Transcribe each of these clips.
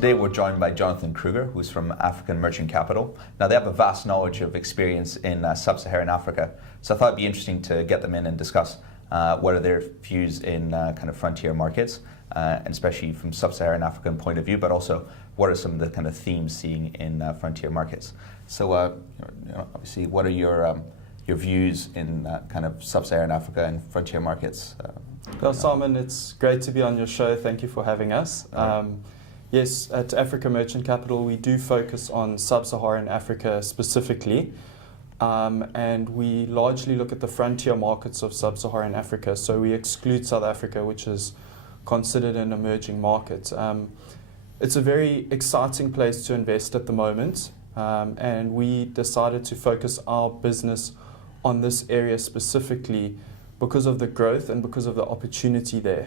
Today we're joined by Jonathan Kruger, who's from African Merchant Capital. Now they have a vast knowledge of experience in sub-Saharan Africa, so I thought it'd be interesting to get them in and discuss what are their views in kind of frontier markets, and especially from sub-Saharan African point of view, but also what are some of the kind of themes seeing in frontier markets. So obviously, what are your views in kind of sub-Saharan Africa and frontier markets? Well, Simon, it's great to be on your show. Thank you for having us. Yes, at Africa Merchant Capital, we do focus on sub-Saharan Africa specifically, and we largely look at the frontier markets of sub-Saharan Africa. So we exclude South Africa, which is considered an emerging market. It's a very exciting place to invest at the moment, and we decided to focus our business on this area specifically because of the growth and because of the opportunity there.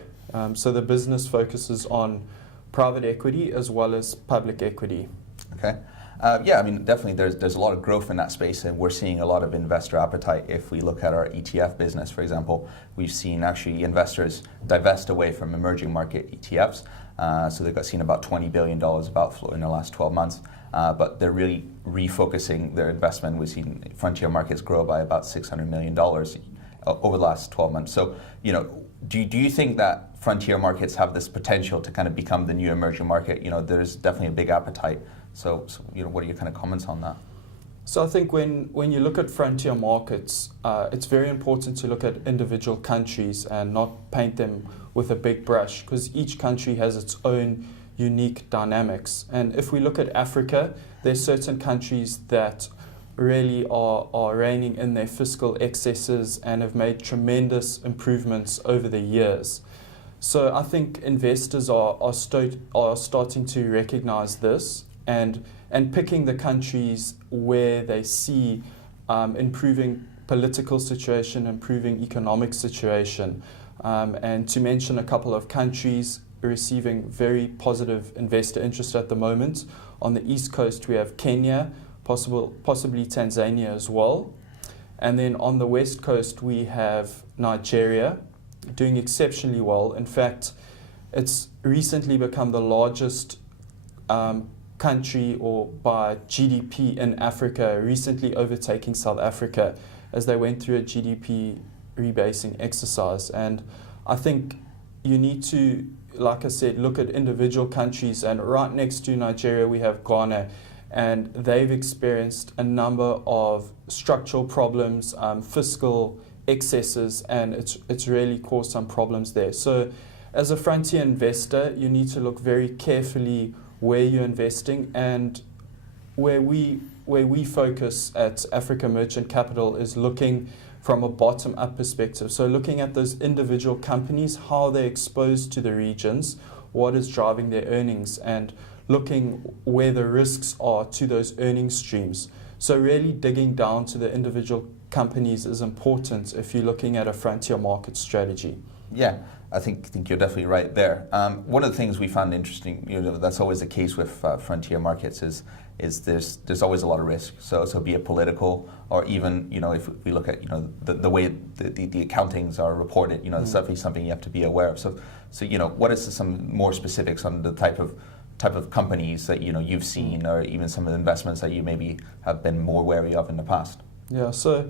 So the business focuses on private equity as well as public equity. Okay. Yeah, I mean, definitely there's a lot of growth in that space, and we're seeing a lot of investor appetite. If we look at our ETF business, for example, we've seen actually investors divest away from emerging market ETFs. So they've seen about $20 billion of outflow in the last 12 months, but they're really refocusing their investment. We've seen frontier markets grow by about $600 million over the last 12 months. So, do you think that frontier markets have this potential to kind of become the new emerging market? There's definitely a big appetite. So what are your kind of comments on that? So I think when you look at frontier markets, it's very important to look at individual countries and not paint them with a big brush, because each country has its own unique dynamics. And if we look at Africa, there's certain countries that really are reining in their fiscal excesses and have made tremendous improvements over the years. So I think investors are starting to recognize this and picking the countries where they see improving political situation, improving economic situation. And to mention a couple of countries receiving very positive investor interest at the moment. On the East Coast, we have Kenya, possibly Tanzania as well. And then on the West Coast, we have Nigeria, doing exceptionally well. In fact, it's recently become the largest country or by GDP in Africa, recently overtaking South Africa as they went through a GDP rebasing exercise. And I think you need to, like I said, look at individual countries. And right next to Nigeria, we have Ghana, and they've experienced a number of structural problems, fiscal excesses, and it's really caused some problems there. So as a frontier investor, you need to look very carefully where you're investing, and where we focus at Africa Merchant Capital is looking from a bottom-up perspective. So looking at those individual companies, how they're exposed to the regions, what is driving their earnings, and looking where the risks are to those earning streams. So really digging down to the individual companies is important if you're looking at a frontier market strategy. Yeah, I think you're definitely right there. One of the things we found interesting, that's always the case with frontier markets, is there's always a lot of risk. So be it political, or even if we look at the way the accountings are reported, it's definitely something you have to be aware of. So what is some more specifics on the type of companies that you've seen, or even some of the investments that you maybe have been more wary of in the past? Yeah, so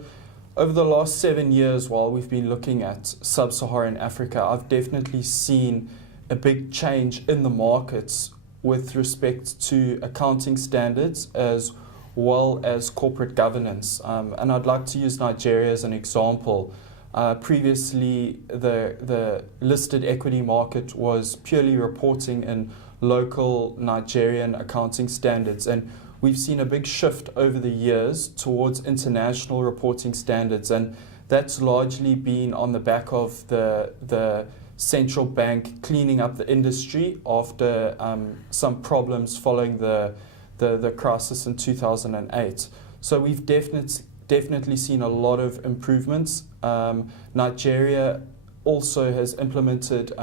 over the last 7 years, while we've been looking at sub-Saharan Africa, I've definitely seen a big change in the markets with respect to accounting standards as well as corporate governance. And I'd like to use Nigeria as an example. Previously, the listed equity market was purely reporting in local Nigerian accounting standards, and we've seen a big shift over the years towards international reporting standards, and that's largely been on the back of the central bank cleaning up the industry after some problems following the crisis in 2008. So we've definitely seen a lot of improvements. Nigeria also has implemented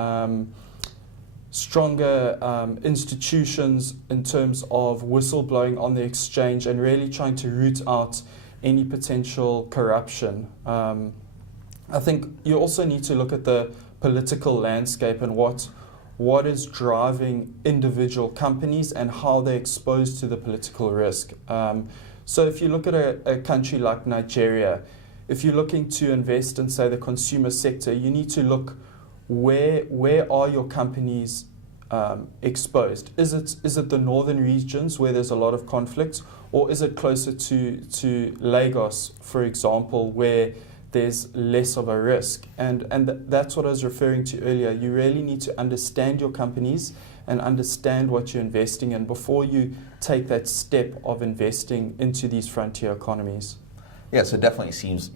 stronger institutions in terms of whistleblowing on the exchange and really trying to root out any potential corruption. I think you also need to look at the political landscape and what what is driving individual companies and how they're exposed to the political risk. So if you look at a country like Nigeria, if you're looking to invest in, say, the consumer sector, you need to look where are your companies exposed? Is it the northern regions where there's a lot of conflict, or is it closer to Lagos, for example, where there's less of a risk? And that's what I was referring to earlier. You really need to understand your companies and understand what you're investing in before you take that step of investing into these frontier economies. Yeah, so it definitely seems,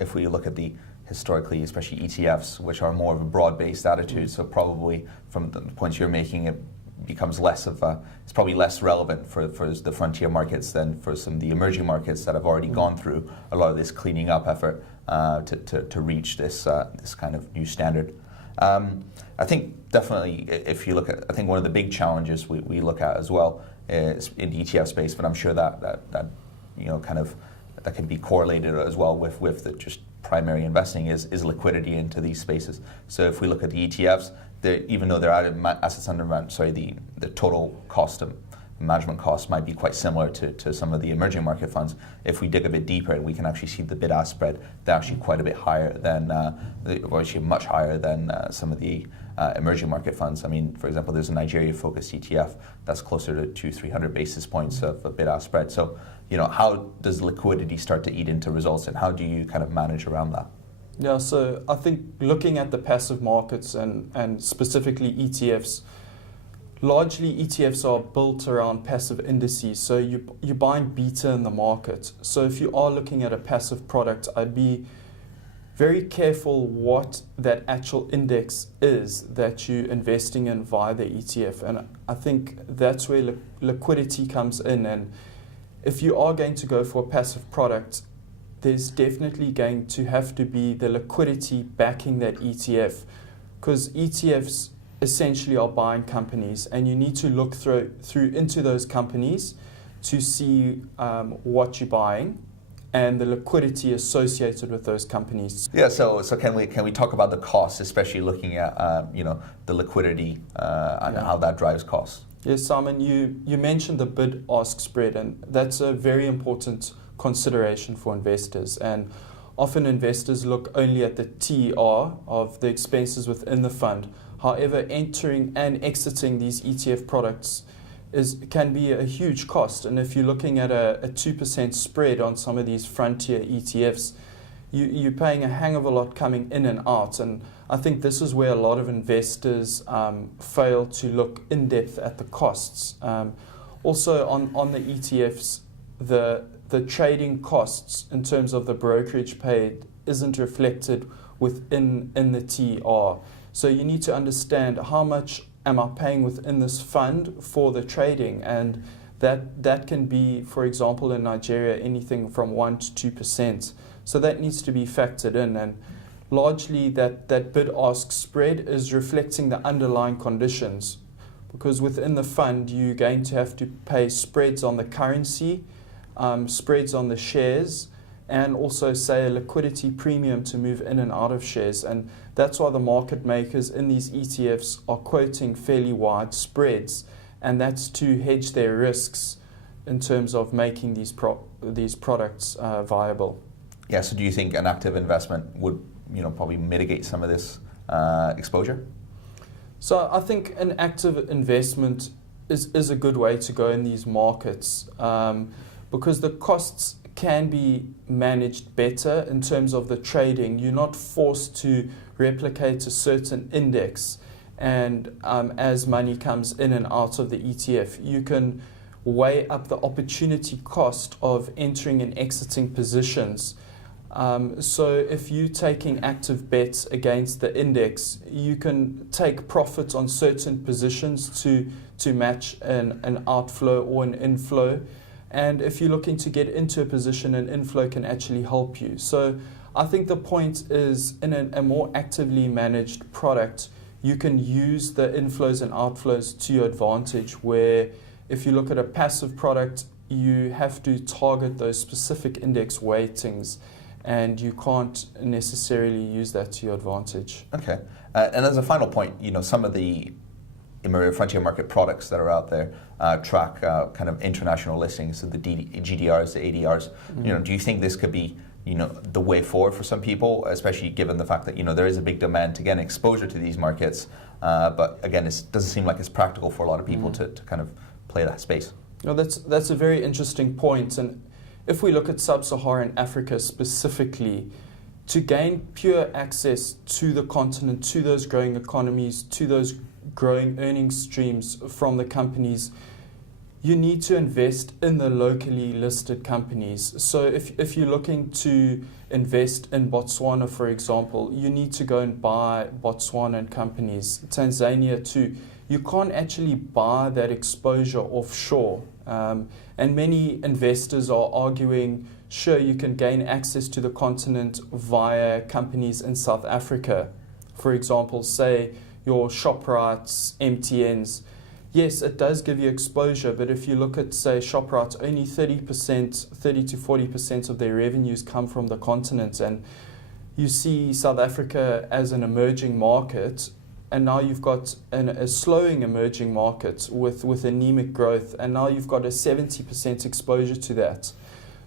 if we look at the historically, especially ETFs, which are more of a broad-based attitude, so probably from the points you're making, it becomes it's probably less relevant for the frontier markets than for some of the emerging markets that have already gone through a lot of this cleaning up effort to reach this kind of new standard. I think definitely, if you look at, I think one of the big challenges we look at as well is in the ETF space, but I'm sure that that can be correlated as well with the just primary investing is liquidity into these spaces. So if we look at the ETFs, even though their assets under management, the total cost of management costs might be quite similar to some of the emerging market funds. If we dig a bit deeper, we can actually see the bid-ask spread. They're actually quite a bit higher than, or actually much higher than some of the emerging market funds. I mean, for example, there's a Nigeria-focused ETF that's closer to 200-300 basis points of a bid-ask spread. So, how does liquidity start to eat into results, and how do you kind of manage around that? Yeah, so I think looking at the passive markets and specifically ETFs, largely ETFs are built around passive indices. So you're buying beta in the market. So if you are looking at a passive product, I'd be very careful what that actual index is that you're investing in via the ETF. And I think that's where liquidity comes in. And if you are going to go for a passive product, there's definitely going to have to be the liquidity backing that ETF, because ETFs essentially are buying companies, and you need to look through into those companies to see what you're buying and the liquidity associated with those companies. Yeah, so can we talk about the costs, especially looking at the liquidity and how that drives costs? Yes, Simon, you mentioned the bid-ask spread, and that's a very important consideration for investors. And often investors look only at the TER of the expenses within the fund. However, entering and exiting these ETF products can be a huge cost. And if you're looking at a 2% spread on some of these frontier ETFs, you're paying a hang of a lot coming in and out. And I think this is where a lot of investors fail to look in depth at the costs. Also on the ETFs, the trading costs in terms of the brokerage paid isn't reflected within the TER. So you need to understand how much am I paying within this fund for the trading, and that can be, for example, in Nigeria, anything from 1 to 2%. So that needs to be factored in, and largely that bid-ask spread is reflecting the underlying conditions, because within the fund you're going to have to pay spreads on the currency, spreads on the shares, and also, say, a liquidity premium to move in and out of shares. And that's why the market makers in these ETFs are quoting fairly wide spreads, and that's to hedge their risks in terms of making these products viable. Yeah, so do you think an active investment would probably mitigate some of this exposure? So I think an active investment is a good way to go in these markets, because the costs can be managed better in terms of the trading. You're not forced to replicate a certain index, and as money comes in and out of the ETF, you can weigh up the opportunity cost of entering and exiting positions. So if you're taking active bets against the index, you can take profit on certain positions to match an outflow or an inflow. And if you're looking to get into a position, an inflow can actually help you. So I think the point is, in a more actively managed product, you can use the inflows and outflows to your advantage, where if you look at a passive product, you have to target those specific index weightings, and you can't necessarily use that to your advantage. Okay. And as a final point, some of the frontier market products that are out there track kind of international listings, so the GDRs, the ADRs. Do you think this could be the way forward for some people, especially given the fact that there is a big demand to get exposure to these markets, but again, it doesn't seem like it's practical for a lot of people to kind of play that space. No, that's a very interesting point. And if we look at sub-Saharan Africa specifically, to gain pure access to the continent, to those growing economies, to those growing earnings streams from the companies, you need to invest in the locally listed companies. So if you're looking to invest in Botswana, for example, you need to go and buy Botswanan companies. Tanzania too. You can't actually buy that exposure offshore. And many investors are arguing, sure, you can gain access to the continent via companies in South Africa. For example, say your ShopRites, MTNs. Yes, it does give you exposure, but if you look at, say, ShopRite, only 30 to 40% of their revenues come from the continent. And you see South Africa as an emerging market, and now you've got a slowing emerging market with anemic growth, and now you've got a 70% exposure to that.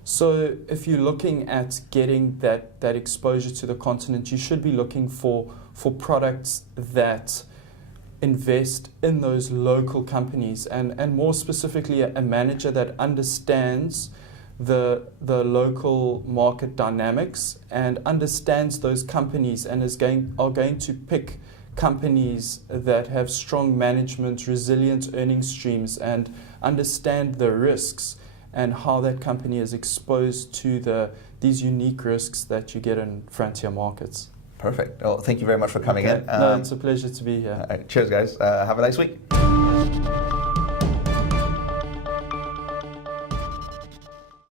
So if you're looking at getting that exposure to the continent, you should be looking for products that invest in those local companies, and more specifically a manager that understands the local market dynamics and understands those companies and are going to pick companies that have strong management, resilient earnings streams, and understand the risks and how that company is exposed to these unique risks that you get in frontier markets. Perfect. Well, thank you very much for coming in. No, it's a pleasure to be here. Cheers, guys. Have a nice week.